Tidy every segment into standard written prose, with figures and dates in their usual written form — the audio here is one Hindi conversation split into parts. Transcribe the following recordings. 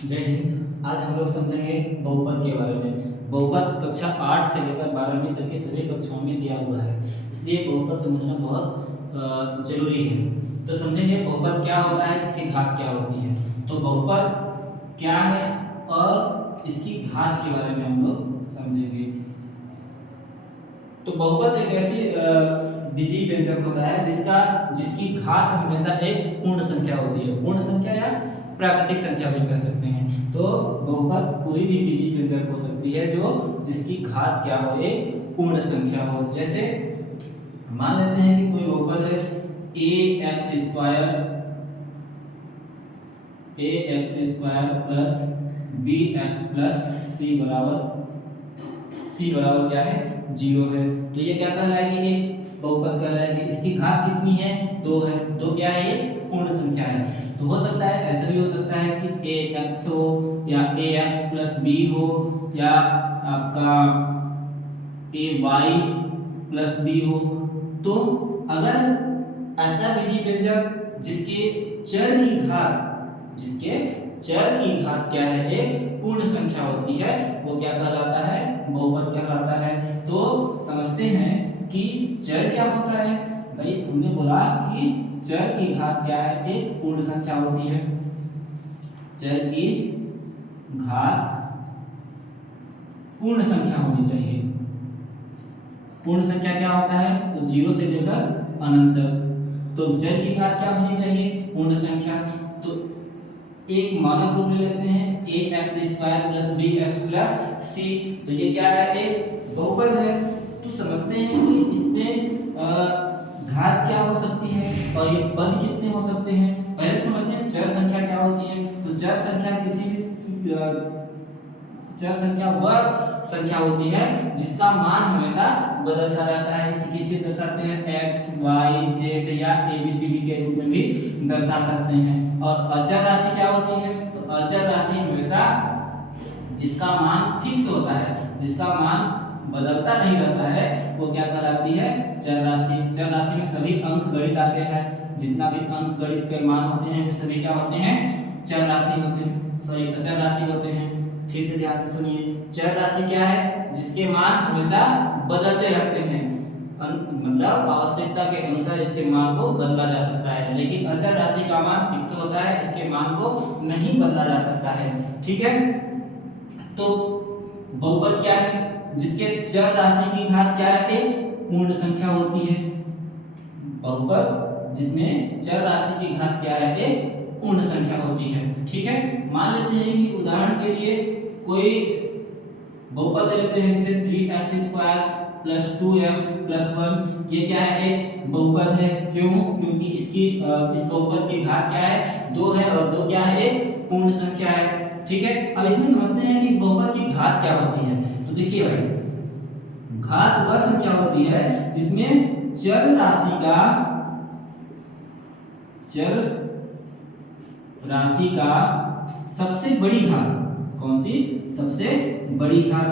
जय हिंद। आज हम लोग समझेंगे बहुपद के बारे में। बहुपद कक्षा 8 से लेकर 12वीं तक की सभी कक्षाओं में दिया हुआ है, इसलिए बहुपद समझना बहुत जरूरी है। तो समझेंगे बहुपद क्या होता है, इसकी घात क्या होती है। तो बहुपद क्या है और इसकी घात के बारे में हम लोग समझेंगे। तो बहुपद एक ऐसी बीजीय व्यंजक होता है जिसकी घात हमेशा एक पूर्ण संख्या होती है। पूर्ण संख्या या प्राकृतिक संख्या भी कह सकते हैं। तो बहुपद कोई भी बीजीय व्यंजक हो सकती है जो जिसकी घात क्या हो, एक पूर्ण संख्या हो। जैसे मान लेते हैं कि कोई बहुपद है ax plus bx plus c बराबर क्या है, 0 है। तो ये क्या कहलाएगी, एक बहुपद कहलाएगी। इसकी घात कितनी है, 2 है। 2 क्या है, ये पूर्ण संख्या है। तो हो सकता है ऐसा भी हो सकता है कि ax हो या ax प्लस b हो या आपका ay प्लस b हो। तो अगर ऐसा बीजीय व्यंजक जिसके चर की घात क्या है, एक पूर्ण संख्या होती है, वो क्या कहलाता है, बहुपद कहलाता है। तो समझते हैं कि चर क्या होता है। भाई हमने बोला कि चर की घात क्या है, एक पूर्ण संख्या होती है। चर की घात पूर्ण संख्या होनी चाहिए। पूर्ण संख्या क्या होता है, तो 0 से लेकर अनंत तक। तो चर की घात क्या होनी चाहिए, पूर्ण संख्या। तो एक मानक रूप ले लेते हैं ax square plus bx plus c। तो ये क्या है, एक बहुपद है। तो समझते हैं कि इसमें घात क्या हो सकती है और ये पद कितने हो सकते हैं। पहले तो समझते हैं चर संख्या क्या होती है। तो चर संख्या वह संख्या होती है जिसका मान हमेशा बदलता रहता है। किससे दर्शाते हैं, x, y, z या abcd के रूप में भी दर्शा सकते हैं। और अचर राशि क्या होती है, तो अचर राशि हमेशा जिसका मान फिक्स होता है, जिसका मान बदलता नहीं रहता है, वो क्या कहलाती है, चर राशि। चर राशि में सभी अंक गणित आते हैं। जितना भी अंक गणित के मान होते हैं वे सभी क्या होते हैं, चर राशि होते हैं, सॉरी अचर राशि होते हैं। फिर से ध्यान से सुनिए, चर राशि क्या है, जिसके मान हमेशा बदलते रहते हैं। मतलब आवश्यकता के अनुसार इसके मान को बदला जा सकता है। लेकिन अचर राशि का मान फिक्स होता है, इसके मान को नहीं बदला जा सकता है। ठीक है। तो बहुपद क्या है, जिसके चर राशि की घात क्या है, एक पूर्ण संख्या होती है। बहुपद जिसमें चर राशि की घात क्या है, एक पूर्ण संख्या होती है। ठीक है। मान लेते हैं कि उदाहरण के लिए कोई बहुपद लेते हैं, जैसे 3x square plus 2x plus 1। ये क्या है, एक बहुपद है। क्यों, क्योंकि इस बहुपद की घात क्या है, 2 है और 2 क्या है, एक पूर्ण संख्या है। ठीक है। अब इसमें समझते हैं कि इस बहुपद की घात क्या होती है। तो देखिए भाई, घात वह संख्या होती है जिसमें चर राशि का सबसे बड़ी घात, कौन सी, सबसे बड़ी घात,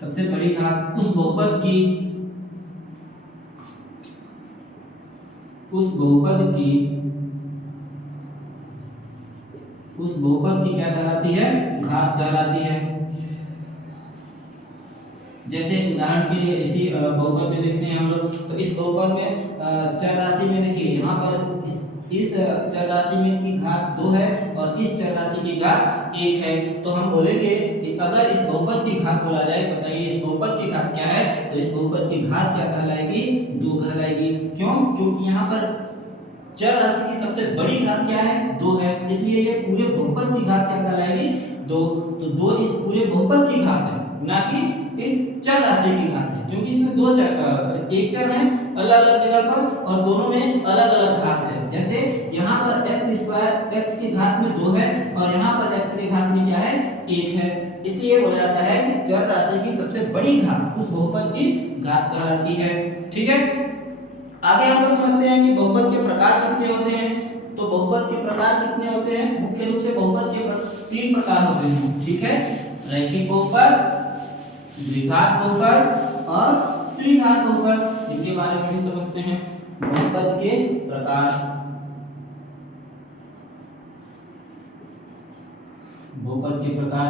सबसे बड़ी घात उस बहुपद की क्या कहलाती है, घात कहलाती है। जैसे उदाहरण के लिए इसी बहुपद में देखते हैं हम लोग। तो इस बहुपद में चर राशि में देखिए, यहाँ पर इस चर राशि में की घात 2 है और इस चर राशि की घात 1 है। तो हम बोलेंगे कि अगर इस बहुपद की घात बोला जाए, बताइए इस बहुपद की घात क्या है, तो इस बहुपद की घात क्या कहलाएगी, 2 कहलाएगी। क्यों, क्योंकि यहाँ पर चर राशि की सबसे बड़ी घात क्या है, 2 है, इसलिए ये पूरे बहुपद की घात क्या कहलाएगी, 2। तो 2 इस पूरे बहुपद की घात है, ना कि इस चर राशि की घात है। क्योंकि इसमें दो चर, सॉरी एक चर है अलग अलग जगह पर और दोनों में अलग अलग घात है। जैसे यहाँ पर x स्क्वायर x की घात में 2 है और यहाँ पर x की घात में क्या है, 1 है। इसलिए बोला जाता है कि चर राशि की सबसे बड़ी घात उस बहुपद की घात कहलाती है। ठीक है। आगे हम लोग समझते हैं कि बहुपद के प्रकार कितने होते हैं। तो बहुपद के प्रकार कितने होते हैं, मुख्य रूप से बहुपद के 3 प्रकार होते हैं। ठीक है। रैखिक बहुपद, द्विघात बहुपद और त्रिघात बहुपद, इनके बारे में भी समझते हैं। बहुपद के प्रकार, बहुपद के प्रकार,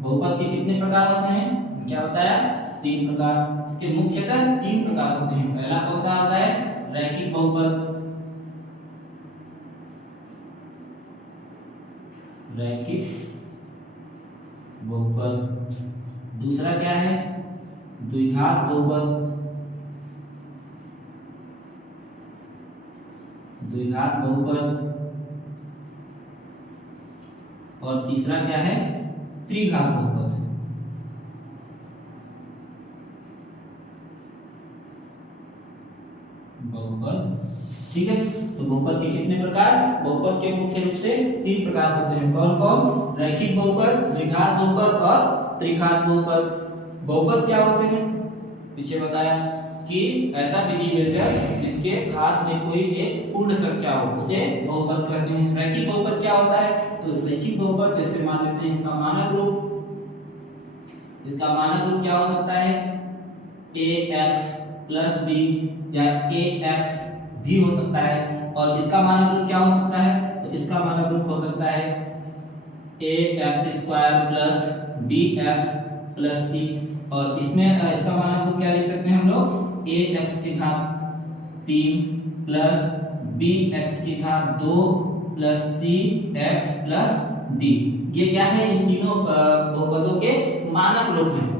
बहुपद के कितने प्रकार होते हैं, क्या बताया, 3 प्रकार। इसके मुख्यतः 3 प्रकार होते हैं। पहला कौन सा होता है, रैखिक बहुपद, रैखिक बहुपद। दूसरा क्या है, द्विघात बहुपद, द्विघात बहुपद। और तीसरा क्या है, त्रिघात बहुपद। बहुपद, ठीक है। तो बहुपद के कितने प्रकार, बहुपद के मुख्य रूप से 3 प्रकार होते हैं। कौन कौन, रैखिक बहुपद, द्विघात बहुपद और त्रिघात बहुपद। बहुपद क्या होते हैं, पीछे बताया कि ऐसा डिजिवेटर जिसके घात में कोई एक पूर्ण संख्या हो उसे बहुपद कहते हैं। रैखिक बहुपद क्या होता है, तो रैखिक बहुपद जैसे मान लेते हैं इसका मानक रूप, इसका मानक रूप क्या हो सकता है, ax प्लस b या ax भी हो सकता है। और इसका मानक रूप क्या हो सकता है, तो इसका मानक रूप हो सकता है ax square plus bx plus c। और इसमें इसका मानक रूप क्या लिख सकते हैं हम लोग, ax की घात 3 प्लस bx की घात 2 प्लस cx प्लस d। ये क्या है, इन तीनों बहुपदों के मानक रूप हैं।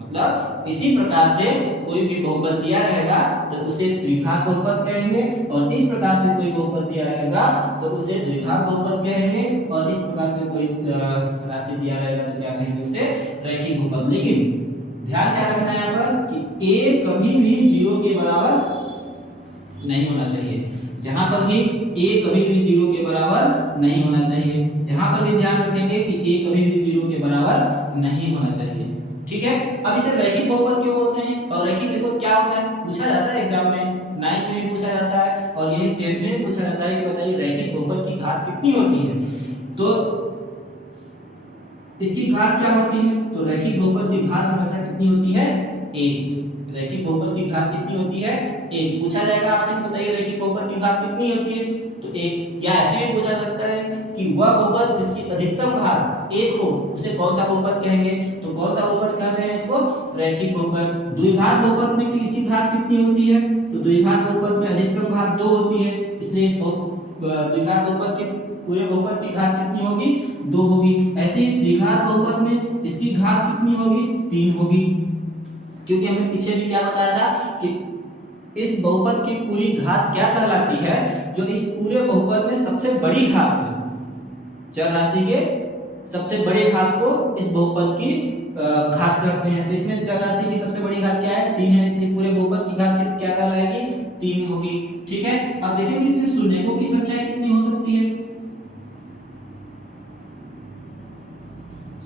मतलब इसी प्रकार से कोई भी बहुपद दिया रहेगा तो उसे द्विघात बहुपद कहेंगे, और इस प्रकार से कोई बहुपद दिया रहेगा तो उसे द्विघात बहुपद कहेंगे, और इस प्रकार से कोई राशि दिया रहेगा तो क्या कहेंगे, उसे रैखिक बहुपद। लेकिन ध्यान क्या रखना है यहाँ पर कि a कभी भी 0 के बराबर नहीं होना चाहिए। जहां पर भी a कभी भी 0 के बराबर नहीं होना चाहिए, यहाँ पर भी ध्यान रखेंगे कि a कभी भी 0 के बराबर नहीं होना चाहिए, ठीक है। अब इसे रैखिक बहुपद क्यों बोलते हैं, और रैखिक बहुपद क्या होता है, पूछा जाता है एग्जाम में, 9th में भी पूछा जाता है और ये 10th में भी पूछा जाता है कि बताइए रैखिक बहुपद की घात कितनी होती है। तो इसकी घात क्या होती है, तो रैखिक बहुपद की घात हमेशा कितनी होती है, 1। रैखिक बहुपद की घात कितनी होती है, 1। पूछा जाएगा आपसे, बताइए रैखिक बहुपद की घात कितनी होती है, तो 1। या ऐसे भी पूछा सकता है कि वह बहुपद जिसकी अधिकतम घात 1 हो उसे कौन सा बहुपद कहेंगे, तो कौन सा बहुपद कहते हैं इसको, रैखिक बहुपद। द्विघात बहुपद में इसकी घात कितनी होती है, तो द्विघात बहुपद में अधिकतम घात 2 होती है, इसलिए इस द्विघात बहुपद के पूरे बहुपद की घात कितनी होगी, 2 होगी। ऐसे ही त्रिघात बहुपद में इसकी घात कितनी होगी, 3 होगी, क्योंकि हमने पीछे भी क्या बताया था कि इस बहुपद की पूरी घात क्या कहलाती है, जो इस पूरे बहुपद में सबसे बड़ी घात है। चर राशि के सबसे बड़े घात को इस बहुपद की घात कहते हैं। तो इसमें चर राशि की सबसे बड़ी घात क्या है, 3 है, इसलिए पूरे बहुपद की घात क्या कहलाएगी, 3 होगी, ठीक है। अब देखेंगे इसमें शून्यकों की संख्या कितनी हो सकती है,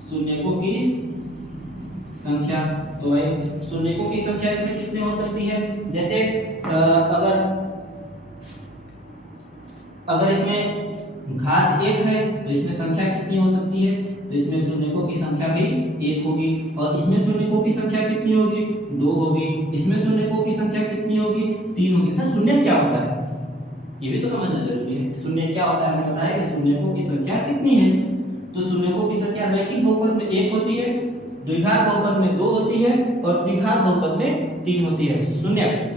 शून्यकों की संख्या, तो भाई शून्यकों की संख्या इसमें कितनी हो सकती है, जैसे अगर इसमें घात 1 है तो इसमें संख्या कितनी हो सकती है, तो इसमें शून्यकों की संख्या भी 1 होगी। और इसमें शून्यकों की संख्या कितनी होगी, 2 होगी। इसमें शून्यकों की संख्या कितनी होगी, 3 होगी। अच्छा शून्य क्या होता है, ये भी तो समझना जरूरी है। शून्य क्या होता है, हमने बताया कि शून्यकों की संख्या कितनी है, तो शून्यकों की संख्या रैखिक बहुपद में 1 होती है, द्विघात बहुपद में 2 होती है और त्रिघात बहुपद में 3 होती है।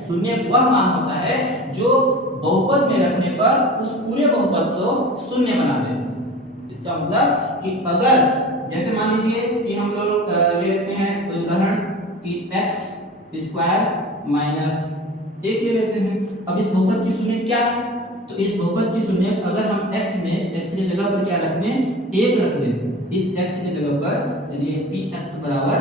शून्य वह मान होता है जो बहुपद में रखने पर उस पूरे बहुपद को शून्य बना दे। इसका मतलब कि अगर जैसे मान लीजिए कि हम लोग ले लेते हैं कोई उदाहरण कि x स्क्वायर माइनस 1 ले लेते हैं। अब इस बहुपद की शून्य क्या है, तो इस बहुपद की शून्य अगर हम x की जगह पर क्या रख दें, 1 रख दें। इस x की जगह पर यानी px बराबर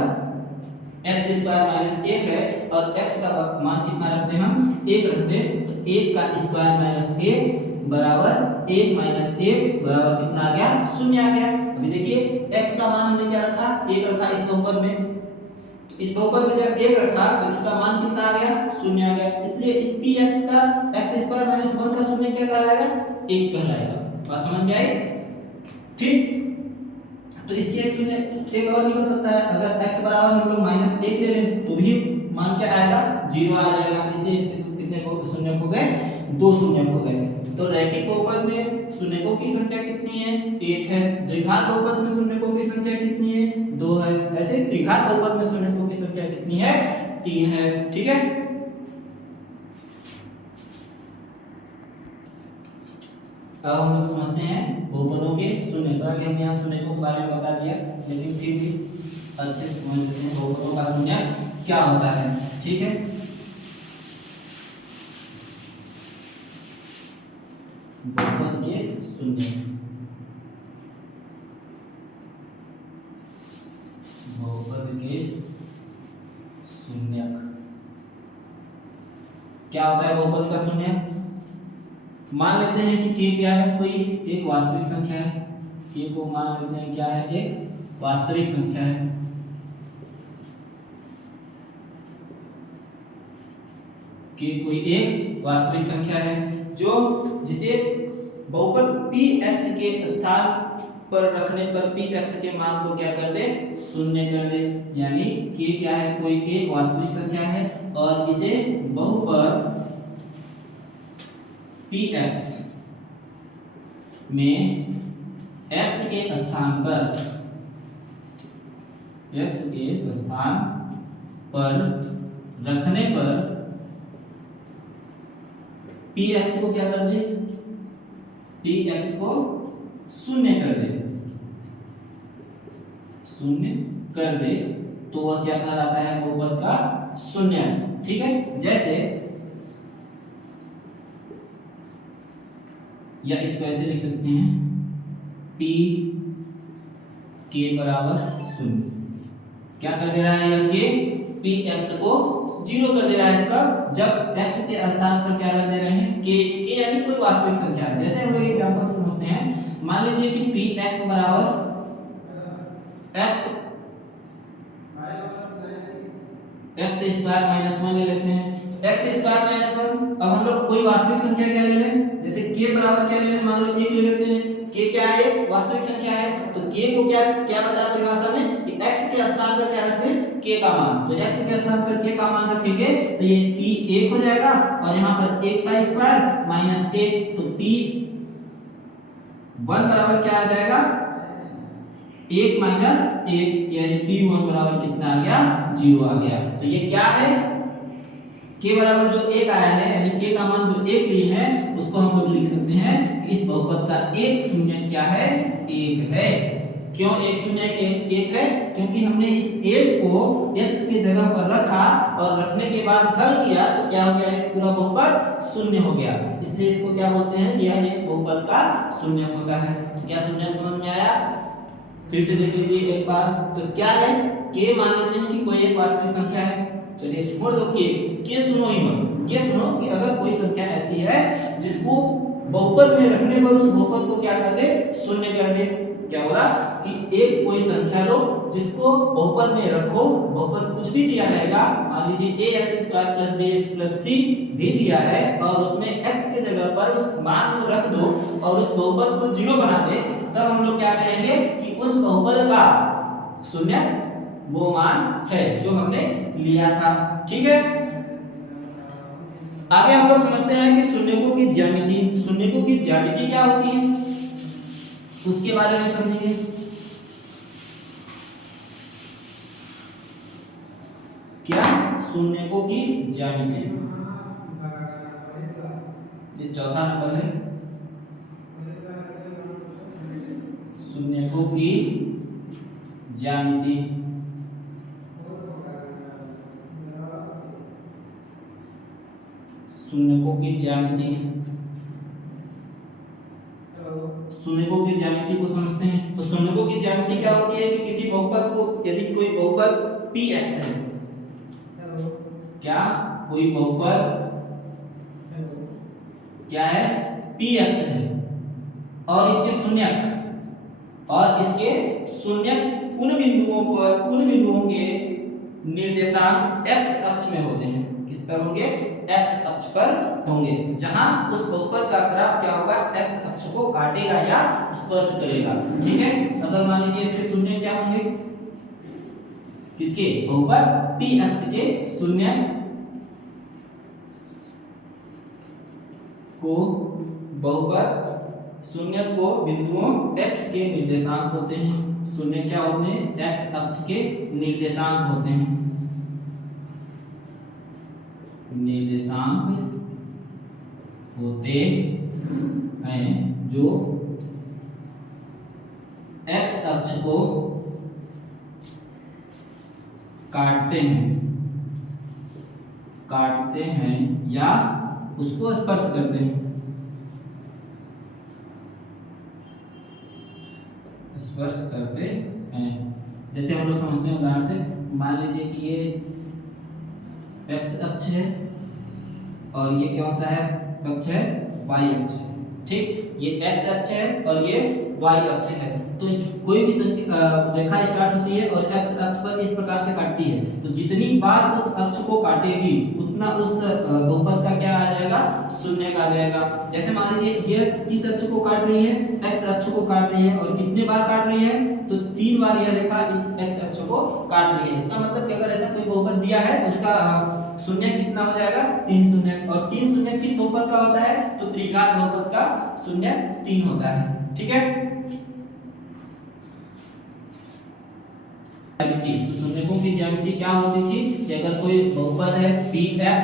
x स्क्वायर माइनस 1 है और x का मान कितना रखते हैं हम, 1 रखते हैं। तो 1 का स्क्वायर माइनस 1 बराबर 1 माइनस 1 बराबर कितना आ गया, 0 आ गया। अभी देखिए x का मान हमने क्या रखा, 1 रखा इस बहुपद में, तो इस बहुपद में जब 1 रखा तो इसका मान कितना आ गया, 0 आ गया। इसलिए इस px का x स्क्वायर माइनस 1 का शून्य क्या कहलाएगा, 1 कहलाएगा। बात समझ में आई, ठीक। तो इसकी एक शून्य एक और निकल सकता है, अगर x बराबर हम लोग माइनस 1 ले लें तो भी मान क्या आएगा, 0 आ जाएगा। इसलिए इसके कितने शून्य हो गए, 2 शून्य हो गए। तो रैखिक बहुपद में शून्यकों की संख्या कितनी है? 1 है। द्विघात बहुपद में शून्यकों की संख्या कितनी है? 2 है। ऐसे त्रिघात बहुपद में शून्यकों की संख्या कितनी है? 3 है। ठीक है। अब हम लोग समझते हैं बहुपदों के शून्य। तो अभी हमने यहाँ शून्यकों के बारे में बता दिया, लेकिन फिर भी अच्छे से समझ लेते हैं बहुपदों का शून्य क्या होता है। ठीक है। बहुपद के शून्य, बहुपद के शून्यक क्या होता है? बहुपद का शून्य, मान लेते हैं कि k क्या है? कोई एक वास्तविक संख्या है। k को मान लेते हैं क्या है? एक वास्तविक संख्या है। k कोई एक वास्तविक संख्या है जो जिसे बहुपद px के स्थान पर रखने पर px के मान को क्या कर दे? शून्य कर दे। यानी k क्या है? कोई एक वास्तविक संख्या है और इसे बहुपद px में x के स्थान पर रखने पर px को क्या कर दे? px को शून्य कर दे, तो वह क्या कहलाता है? बहुपद का शून्य। ठीक है। जैसे या इसको ऐसे लिख सकते हैं, p k बराबर 0। क्या कर दे रहा है यह k? p x को 0 कर दे रहा है। कब? जब x के स्थान पर क्या कर दे रहे हैं? k यानी कोई वास्तविक संख्या है। जैसे हम लोग एग्जांपल समझते हैं, मान लीजिए कि p x बराबर x स्क्वायर माइनस 1 ले लेते हैं। x स्क्वायर माइनस 1, अब हम लोग कोई वास्तविक संख्या क्या ले लें? जैसे k बराबर क्या ले लें? मान लो 1 ले लेते हैं। k क्या है? एक वास्तविक संख्या है। तो k को क्या क्या बता परिभाषा में कि x के स्थान पर क्या रखते हैं? k का मान। तो x के स्थान पर k का मान रखेंगे तो ये p 1 हो जाएगा और यहाँ पर 1 का स्क्वायर माइनस 1, तो p 1 बराबर क्या आ जाएगा? 1 माइनस 1, यानी p1 बराबर कितना आ गया? 0 आ गया। तो ये क्या है? k बराबर जो 1 आया है, यानी k का मान जो 1 लिए है, उसको हम लोग लिख सकते हैं कि इस बहुपद का एक शून्य क्या है? 1 है। क्यों एक शून्य 1 है? क्योंकि हमने इस 1 को x की जगह पर रखा और रखने के बाद हल किया तो क्या हो गया? पूरा बहुपद शून्य हो गया। इसलिए इसको क्या बोलते हैं? यह एक बहुपद का शून्य होता है। तो क्या शून्य समझ में आया? फिर से देख लीजिए एक बार। तो क्या है? k मान लेते हैं कि कोई एक वास्तविक संख्या है। चलिए छोड़ दो k सुनो ही मत। ये सुनो कि अगर कोई संख्या ऐसी है जिसको बहुपद में रखने पर उस बहुपद को क्या कर दे? शून्य कर दे। क्या बोला? कि एक कोई संख्या लो जिसको बहुपद में रखो, बहुपद कुछ भी दिया रहेगा, मान लीजिए ax square plus bx plus c भी दिया है, और उसमें x के जगह पर उस मान को रख दो और उस बहुपद को 0 बना दे, तब हम लोग क्या कहेंगे कि उस बहुपद का शून्य वो मान है जो हमने लिया था। ठीक है। आगे हम लोग समझते हैं कि शून्यकों की ज्यामिति। शून्यकों की ज्यामिति क्या होती है उसके बारे में समझेंगे। क्या? शून्यकों की ज्यामिति, ये चौथा नंबर है। शून्यकों की ज्यामिति। शून्यकों की ज्यामिति, शून्यकों की ज्यामिति को समझते हैं। तो शून्यकों की ज्यामिति क्या होती है कि किसी बहुपद को, यदि कोई बहुपद px है, क्या कोई बहुपद क्या है? px है और इसके शून्यक उन बिंदुओं के निर्देशांक x अक्ष में होते हैं। किस पर होंगे? x अक्ष पर होंगे, जहां उस बहुपद का ग्राफ क्या होगा? x अक्ष को काटेगा या स्पर्श करेगा। ठीक है। अगर मान लीजिए इसके शून्य क्या होंगे? किसके? बहुपद px के शून्य को बहुपद शून्य को बिंदुओं x के निर्देशांक होते हैं। शून्य क्या होते हैं? x अक्ष के निर्देशांक होते हैं। निर्देशांक होते हैं जो x अक्ष को काटते हैं या उसको स्पर्श करते हैं। स्पर्श करते हैं। जैसे हम लोग समझते हैं उदाहरण से, मान लीजिए कि ये x अक्ष है और ये कौन सा है अक्ष है? y अक्ष है। ठीक, ये x अक्ष है और ये y अक्ष है। तो कोई भी रेखा स्टार्ट होती है और x अक्ष पर इस प्रकार से काटती है, तो जितनी बार उस अक्ष को काटेगी उतना उस बहुपद का क्या आ जाएगा? शून्य का आ जाएगा। जैसे मान लीजिए ये किस अक्ष को काट रही है? x अक्ष को काट रही है, और कितने बार काट रही है? तो 3 बार यह रेखा इस x अक्ष को काट रही है। इसका मतलब कि अगर ऐसा कोई बहुपद दिया है तो उसका शून्य कितना हो जाएगा? 3 शून्य। और 3 शून्य किस बहुपद का होता है? तो त्रिघात बहुपद का शून्य 3 होता है। ठीक है, शून्यकों की ज्यामिति क्या होती थी कि अगर कोई बहुपद है px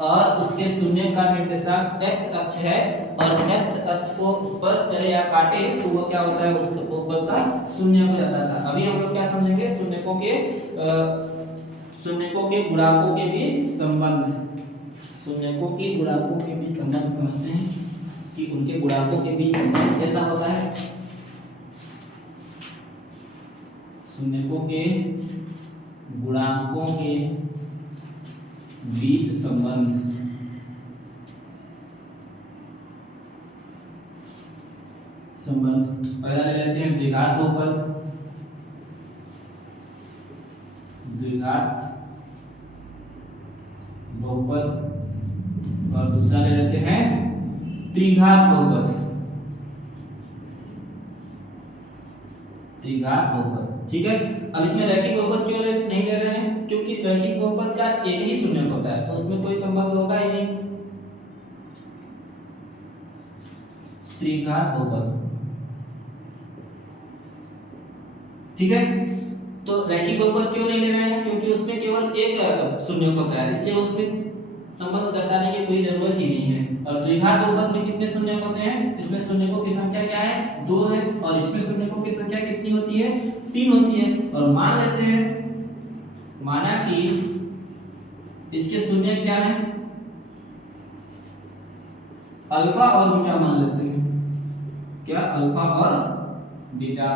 और उसके शून्य का निर्देशांक x अक्ष है और x अक्ष को स्पर्श करे या काटे तो वो क्या होता है? उसके बहुपद का शून्य हो जाता था। अभी हम लोग क्या समझेंगे? शून्यकों के गुणाकों के बीच संबंध। शून्यकों के गुणाकों के बीच संबंध समझते हैं कि उनके गुणाकों के बीच संबंध कैसा होता है। शून्यकों के गुणाकों के बीच संबंध। पहला ले लेते हैं द्विघात बहुपद। द्विघात बहुपद और दूसरा ले लेते हैं त्रिघात बहुपद। त्रिघात बहुपद, ठीक है। अब इसमें रैखिक बहुपद क्यों नहीं ले रहे हैं? क्योंकि रैखिक बहुपद का एक ही शून्य होता है, तो उसमें कोई संबंध होगा ही नहीं। त्रिघात बहुपद, ठीक है। तो रैखिक बहुपद क्यों नहीं ले रहे हैं? क्योंकि उसमें केवल एक शून्य होता है, इसलिए उसमें संबंध दर्शाने की कोई जरूरत ही नहीं है। और द्विघात बहुपद में कितने शून्य होते हैं? इसमें शून्यकों की संख्या क्या है? 2 है, और इसमें शून्यकों की संख्या कितनी होती है? 3 होती है। और मान लेते हैं, माना कि इसके शून्य क्या है? अल्फा और बीटा मान लेते हैं। क्या? अल्फा और बीटा।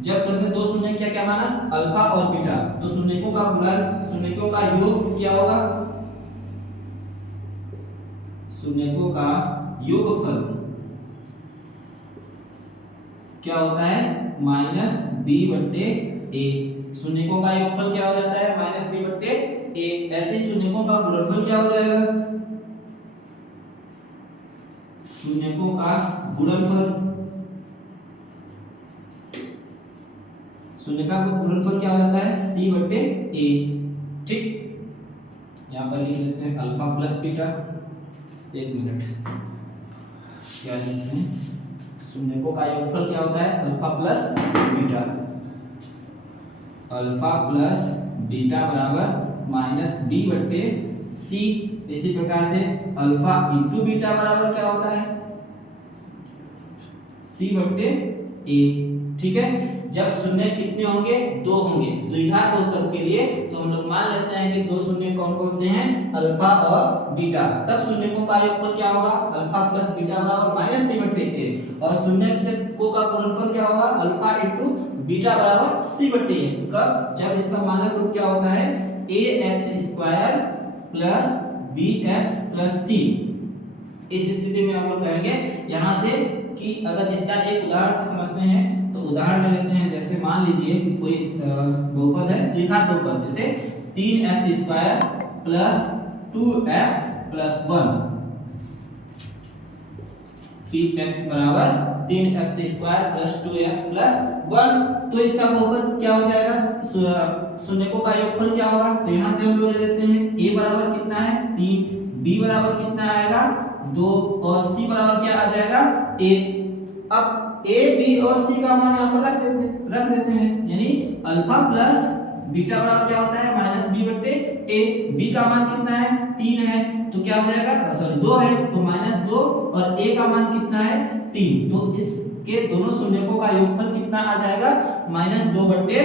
जब तुमने 2 शून्य क्या माना? अल्फा और बीटा, तो शून्यकों का गुणन, शून्यकों का योग क्या होगा? शून्यकों का योगफल क्या होता है? -b/a। शून्यकों का योगफल क्या हो जाता है? -b/a। ऐसे शून्यकों का गुणनफल क्या हो जाएगा? शून्यकों का गुणनफल, शून्य का गुणनफल क्या हो जाता है? c/a। ठीक, यहाँ पर लिख लेते हैं अल्फा प्लस बीटा। एक मिनट, क्या लिखते हैं? शून्यकों का योगफल क्या होता है? Alpha plus beta. Alpha plus beta बराबर -b/c। इसी प्रकार से अल्फा इंटू बीटा बराबर क्या होता है? c/a। ठीक है। जब शून्य कितने होंगे? 2 होंगे। द्विघात बहुपद के लिए तो हम लोग मान लेते हैं कि 2 शून्य कौन कौन से हैं? अल्फा और बीटा। तब शून्यकों का योगफल क्या होगा? अल्फा प्लस बीटा बराबर -b/a। और शून्यकों का गुणनफल क्या होगा? अल्फा इंटू बीटा बराबर c/a। कब? जब इसका मानक रूप क्या होता है? ax² plus bx plus c। इस स्थिति में हम लोग कहेंगे यहाँ से कि अगर इसका एक उदाहरण से समझते हैं तो उदाहरण ले लेते हैं। जैसे मान लीजिए कि कोई बहुपद है, द्विघात बहुपद, जैसे 3x² plus 2x plus 1। px बराबर 3x² प्लस 2x प्लस 1। तो इसका बहुपद क्या हो जाएगा? शून्यकों का योगफल क्या होगा? तो यहाँ से हम लोग ले लेते हैं a बराबर कितना है? 3, b बराबर कितना आएगा 2 और c बराबर क्या आ जाएगा 1। अब a b और c का मान यहाँ पर रख देते हैं, यानी अल्फा प्लस बीटा बराबर क्या होता है माइनस बी बटे ए। बी का मान कितना है 3 है तो क्या हो जाएगा सॉरी 2 है तो माइनस 2 और ए का मान कितना है 3, तो इसके दोनों शून्यकों का योगफल कितना आ जाएगा माइनस 2 बटे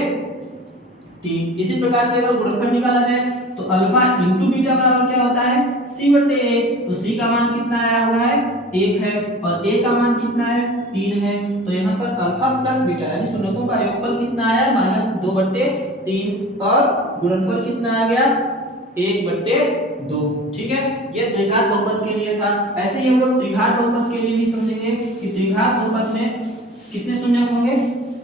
3। इसी प्रकार से अगर गुणनफल निकाला जाए तो अल्फा इंटू बीटा बराबर क्या होता है c बटे ए, तो c का मान कितना आया हुआ है 1 है और a का मान कितना है 3 है, तो यहाँ पर अल्फा प्लस बीटा यानी शून्यकों का योगफल कितना आया माइनस 2 बटे 3 और गुणनफल कितना आ गया 1 बटे 2। ठीक है, ये द्विघात बहुपद के लिए था। ऐसे ही हम लोग त्रिघात बहुपद के लिए भी समझेंगे कि त्रिघात बहुपद में कितने शून्यक होंगे।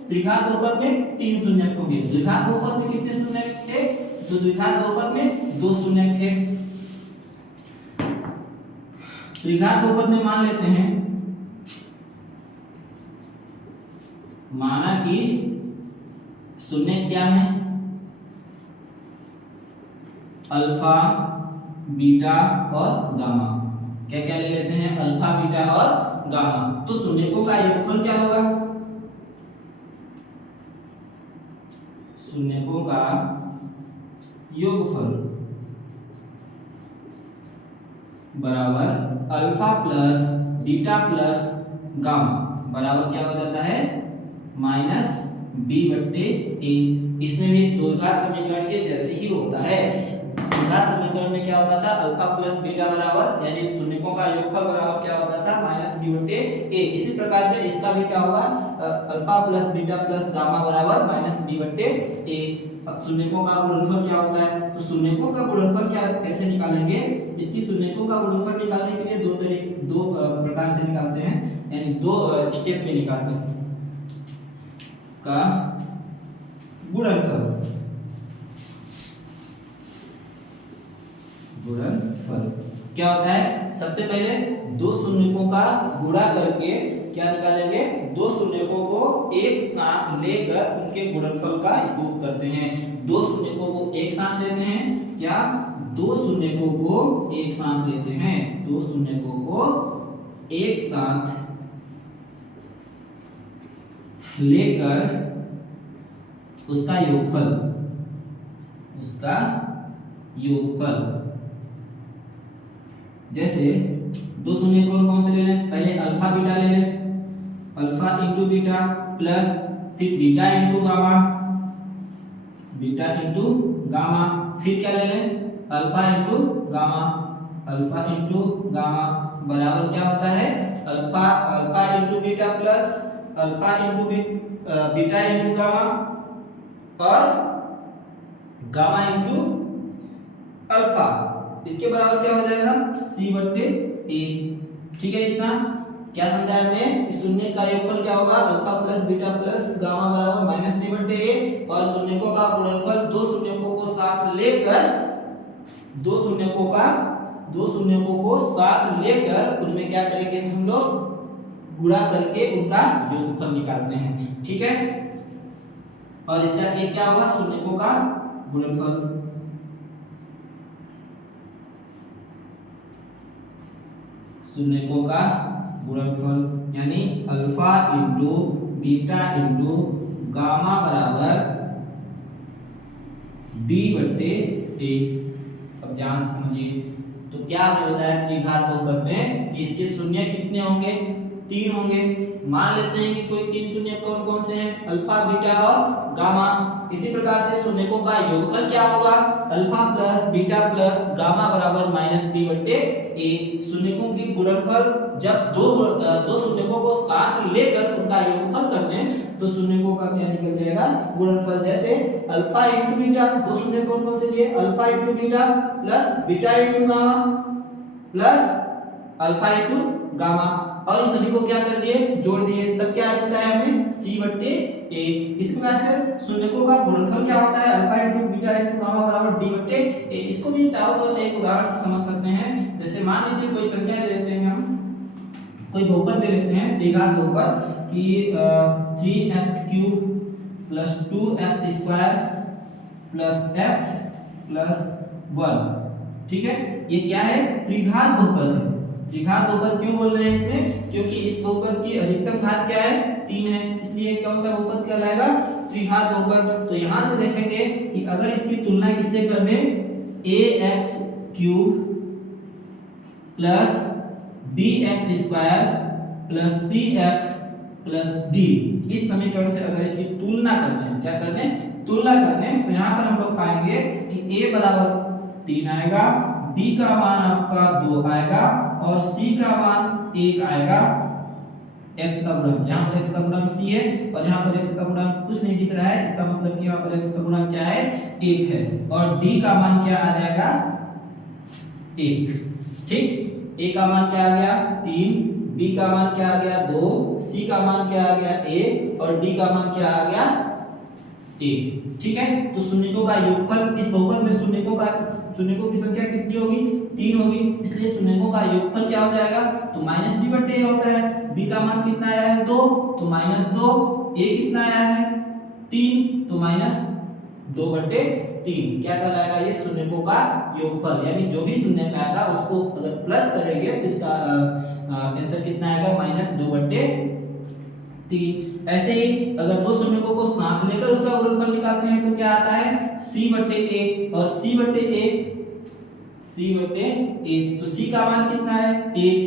त्रिघात बहुपद में 3 शून्यक होंगे। द्विघात बहुपद में कितने शून्यक थे, तो द्विघात बहुपद में 2 शून्यक थे। त्रिघात बहुपद में मान लेते हैं, माना कि शून्यक क्या है अल्फा बीटा और गामा। क्या क्या ले लेते हैं अल्फा बीटा और गामा। तो शून्यकों का योगफल क्या होगा, शून्यकों का योगफल बराबर alpha plus beta plus gamma बराबर क्या हो जाता है माइनस बी बट्टे ए। इसमें भी द्विघात समीकरण के जैसे ही होता है। द्विघात समीकरण में क्या होता था अल्फा प्लस बीटा बराबर यानी शून्यकों का योगफल बराबर क्या होता था माइनस बी बट्टे ए। इसी प्रकार से इसका भी क्या होगा alpha plus beta plus gamma बराबर माइनस बी बट्टे ए। अब शून्यकों का गुणनफल क्या होता है, तो शून्यकों का गुणनफल क्या कैसे निकालेंगे, इसकी शून्यकों का गुणनफल निकालने के लिए दो प्रकार से निकालते हैं, यानी 2 स्टेप में निकालते हैं का गुणनफल। क्या होता है, सबसे पहले 2 शून्यकों का गुणा करके क्या निकालेंगे, 2 शून्यकों को एक साथ लेकर उनके गुणनफल का योग करते हैं। 2 शून्यकों को एक साथ लेते हैं, क्या 2 शून्यकों को एक साथ लेते हैं, 2 शून्यकों को एक साथ लेकर उसका योगफल जैसे 2 शून्य कौन से ले लें, पहले अल्फा बीटा ले लें, अल्फा इंटू बीटा प्लस फिर beta into gamma, beta into gamma, फिर क्या ले लें alpha into gamma, alpha into gamma बराबर क्या होता है alpha into beta plus alpha into beta into gamma और गामा इंटू अल्फा, इसके बराबर क्या हो जाएगा c बट्टे ए। ठीक है, इतना क्या समझा हमने कि शून्य का योगफल क्या होगा alpha plus beta plus gamma बराबर माइनस बी बट्टे ए और शून्यकों का गुणनफल 2 शून्यकों को साथ लेकर 2 शून्यकों को साथ लेकर उसमें क्या करेंगे हम लोग गुणा करके उनका योगफल निकालते हैं। ठीक है, और इसका एक क्या होगा शून्यकों का गुणनफल। शून्यकों का गुणनफल यानी alpha into beta into gamma बराबर बी बट्टे ए। अब ध्यान से समझिए, तो क्या हमने बताया त्रिघात बहुपद में कि इसके शून्य कितने होंगे 3 होंगे। मान लेते हैं कि कोई 3 शून्य कौन कौन से हैं अल्फा बीटा और गामा। इसी प्रकार से शून्यकों का योगफल क्या होगा alpha plus beta plus gamma बराबर माइनस बी बट्टे ए। शून्यकों की गुणनफल जब दो शून्यकों को साथ लेकर उनका योगफल करते हैं तो शून्यकों का क्या निकल जाएगा गुणनफल। जैसे अल्फा इंटू बीटा 2 शून्य कौन कौन से लिए alpha into beta plus beta into gamma plus alpha into gamma और इन सभी को क्या कर दिए जोड़ दिए, तब क्या मिलता है हमें c बट्टे ए। इस प्रकार से शून्यकों का गुणनफल क्या होता है alpha into beta into gamma बराबर d बट्टे ए। इसको भी चाहो तो एक उदाहरण से समझ सकते हैं। जैसे मान लीजिए कोई संख्या ले लेते हैं, हम कोई बहुपद ले लेते हैं त्रिघात बहुपद कि 3x³ + 2x² + x + 1 ठीक है, ये क्या है, त्रिघात बहुपद है। त्रिघात बहुपद क्यों बोल रहे हैं इसमें, क्योंकि इस बहुपद की अधिकतम घात क्या है, 3 है, इसलिए कौन सा बहुपद कहलाएगा, त्रिघात बहुपद। तो यहां से देखेंगे कि अगर इसकी तुलना किससे कर दें, ax cube plus bx square plus cx plus d, इस समीकरण से अगर इसकी तुलना कर दें, क्या कर दें, तुलना कर दें, तो यहाँ पर हम लोग पाएंगे कि a बराबर 3 आएगा, b का मान आपका 2 आएगा और c का मान 1 आएगा। x का गुणक, यहाँ पर x का गुणक c है और यहाँ पर x का गुणक कुछ नहीं दिख रहा है, इसका मतलब कि यहाँ पर x का गुणक क्या है, 1 है और d का मान क्या आ जाएगा, 1। ठीक, a का मान क्या आ गया, 3, b का मान क्या आ गया, 2, c का मान क्या आ गया, 1 और d का मान क्या आ गया, 1। ठीक है, तो शून्यकों का योगफल, इस बहुपद में शून्यकों की संख्या कितनी होगी, 3 होगी, इसलिए शून्यकों का योगफल क्या हो जाएगा, तो -b/a होता है। b का मान कितना आया है, 2, तो -2, a कितना आया है, 3, तो -2/3 क्या कहलाएगा, ये शून्यकों का योगफल, यानी जो भी शून्य आएगा उसको अगर प्लस करेंगे तो इसका आंसर कितना आएगा, -2/3। ऐसे ही अगर दो शून्यकों को साथ लेकर उसका गुणनफल निकालते हैं तो क्या आता है, c/a और c/a, तो c का मान कितना है, 1,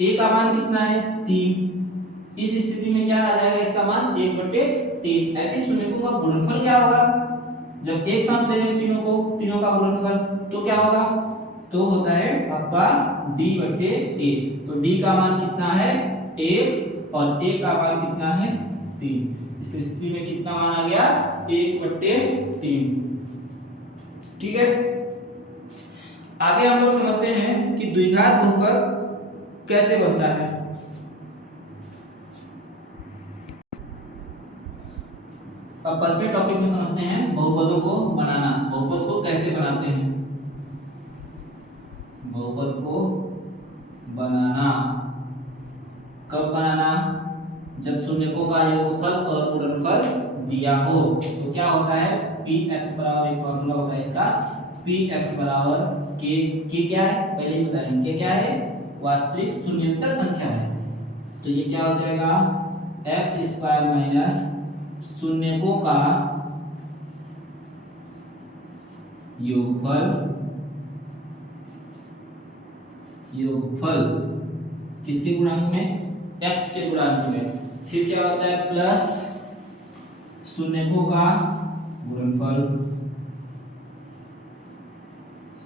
a का मान कितना है, 3। इस स्थिति में क्या आ जाएगा, इसका मान 1/3। ऐसे शून्यकों का गुणनफल क्या होगा, जब एक साथ ले लें तीनों का गुणनफल तो क्या होगा, तो होता है आपका d/a। तो d का मान कितना है, 1 और a का मान कितना है, 3। इस स्थिति में कितना मान आ गया, 1/3। ठीक है, आगे हम लोग समझते हैं कि द्विघात बहुपद कैसे बनता है। अब 5वें टॉपिक में समझते हैं बहुपदों को बनाना। बहुपद को कैसे बनाते हैं, बहुपद को बनाना, कब बनाना, जब शून्यकों का योगफल और गुणनफल दिया हो। तो क्या होता है, px बराबर, एक फॉर्मूला होता है इसका, px बराबर k क्या है, पहले ही बताएंगे k क्या है, वास्तविक शून्येतर संख्या है। तो ये क्या हो जाएगा, x² माइनस शून्यकों का योगफल किसके गुणांक में, x के गुणांक में, फिर क्या होता है प्लस शून्यकों का गुणनफल,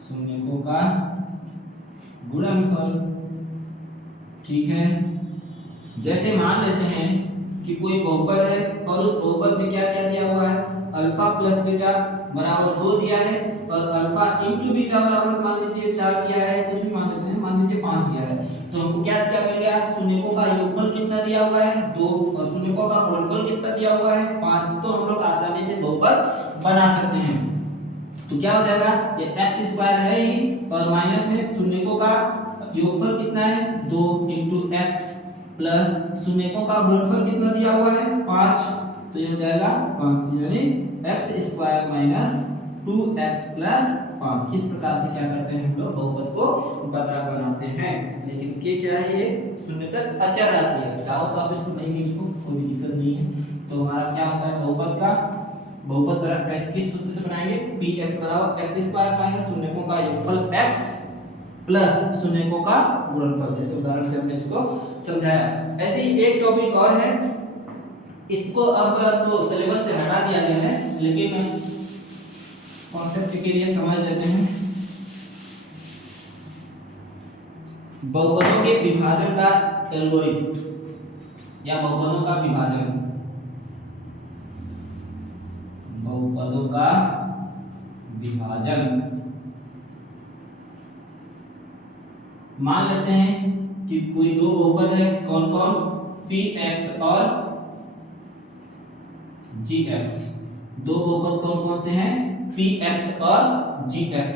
शून्यकों का गुणनफल। ठीक है, जैसे मान लेते हैं कि कोई बहुपद है और उस बहुपद में क्या क्या दिया हुआ है, अल्फा प्लस बीटा बराबर 2 दिया है और अल्फा इंटू बीटा बराबर मान लीजिए 4 दिया है, कुछ भी मान लेते हैं, मान लीजिए 5 दिया है। तो हमको क्या क्या मिल गया, शून्यकों का योगफल कितना दिया हुआ है, 2 और शून्यकों का गुणनफल कितना दिया हुआ है, 5। तो हम लोग आसानी से बहुपद बना सकते हैं। तो क्या हो जाएगा, ये x² है ही और माइनस में शून्यकों का योगफल कितना है, 2 × x प्लस शून्यकों का गुणनफल कितना दिया हुआ है, 5। तो ये हो जाएगा 5, यानी x² माइनस 2x प्लस 5। इस प्रकार से क्या करते हैं हम लोग बहुपद को बनाते हैं। लेकिन k क्या है, ये शून्यतर अचर राशि है, चाहो तो आप इसको नहीं भी लिखो, कोई दिक्कत नहीं है। तो हमारा क्या होता है बहुपद किस सूत्र से बनाएंगे, px बराबर x² माइनस शून्यकों का योगफल x प्लस शून्यकों का गुणनफल। जैसे उदाहरण से हमने इसको समझाया। ऐसे ही एक टॉपिक और है, इसको अब तो सिलेबस से हटा दिया गया है, लेकिन कॉन्सेप्ट के लिए समझ लेते हैं। बहुपदों के विभाजन का एल्गोरिथम या बहुपदों का विभाजन, बहुपदों का विभाजन। मान लेते हैं कि कोई दो बहुपद है, कौन कौन, px और gx। दो बहुपद कौन कौन से हैं, px और gx।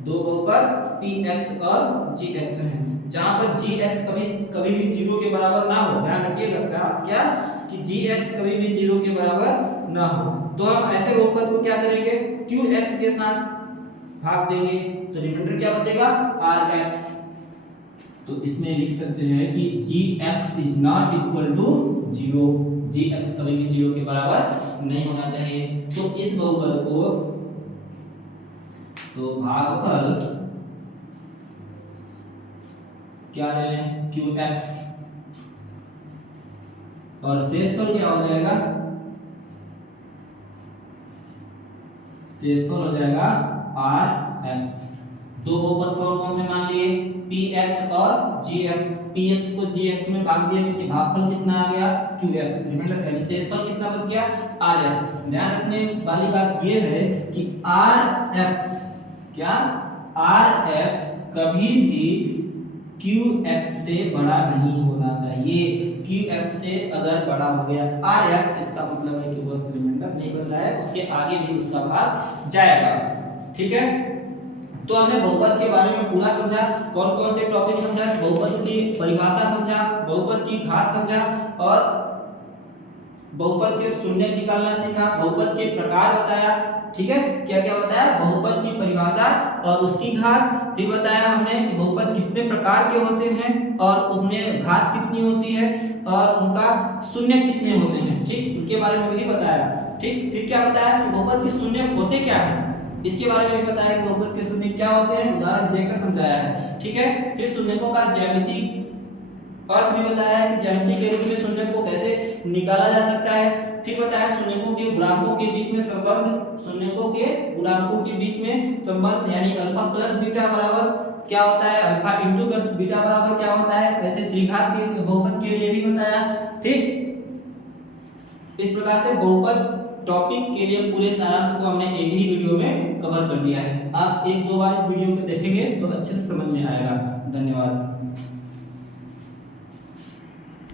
दो बहुपद px और gx हैं, जहां पर gx कभी भी 0 के बराबर ना हो। ध्यान रखिएगा क्या कि gx कभी भी 0 के बराबर ना हो। तो हम ऐसे बहुपद को क्या करेंगे, qx के साथ भाग देंगे, तो रिमाइंडर क्या बचेगा आर एक्स। तो इसमें लिख सकते हैं कि G X is not equal to 0, G X कभी भी 0 के बराबर नहीं होना चाहिए। तो इस बहुपद को तो भागफल क्या ले लें क्यू एक्स और शेषफल क्या हो जाएगा, शेषफल हो जाएगा आर एक्स। दो बहुपद कौन कौन से मान लिए पी एक्स और जी एक्स। पी एक्स को जी एक्स में भाग दिया क्योंकि भागफल कितना आ गया क्यू एक्स, रिमाइंडर यानी शेषफल कितना बच गया आर एक्स। ध्यान रखने वाली बात यह है कि आर एक्स क्या आर एक्स कभी भी क्यू एक्स से बड़ा नहीं होना चाहिए। क्यू एक्स से अगर बड़ा हो गया आर एक्स, इसका मतलब है कि वो रिमाइंडर नहीं बच रहा है, उसके आगे भी उसका भाग जाएगा। ठीक है, तो हमने बहुपद के बारे में पूरा समझा, कौन कौन से टॉपिक समझा, बहुपद की परिभाषा समझा, बहुपद की घात समझा और बहुपद के शून्य निकालना सीखा, बहुपद के प्रकार बताया। ठीक है, क्या क्या बताया, बहुपद की परिभाषा और उसकी घात, फिर बताया हमने कि बहुपद कितने प्रकार के होते हैं और उसमें घात कितनी होती है और उनका शून्य कितने होते हैं। ठीक, उनके बारे में भी बताया। ठीक, फिर क्या बताया कि बहुपद के शून्य होते क्या हैं, इसके बारे में भी बताया कि बहुपद के शून्य क्या होते हैं, उदाहरण देकर समझाया है। ठीक है, फिर शून्यकों का ज्यामितीय अर्थ भी बताया है कि ज्यामिति के रूप में शून्य को कैसे निकाला जा सकता है। फिर बताया शून्यकों के गुणांकों के बीच में संबंध, शून्यकों के गुणांकों के बीच में संबंध यानी अल्फा प्लस बीटा बराबर क्या होता है, अल्फा इंटू बीटा बराबर क्या होता है, ऐसे द्विघात के बहुपद के लिए भी बताया। ठीक, इस प्रकार से बहुपद टॉपिक के लिए पूरे सारांश को हमने एक ही वीडियो में कवर कर दिया है। आप एक दो बार इस वीडियो को देखेंगे तो अच्छे से समझ में आएगा। धन्यवाद।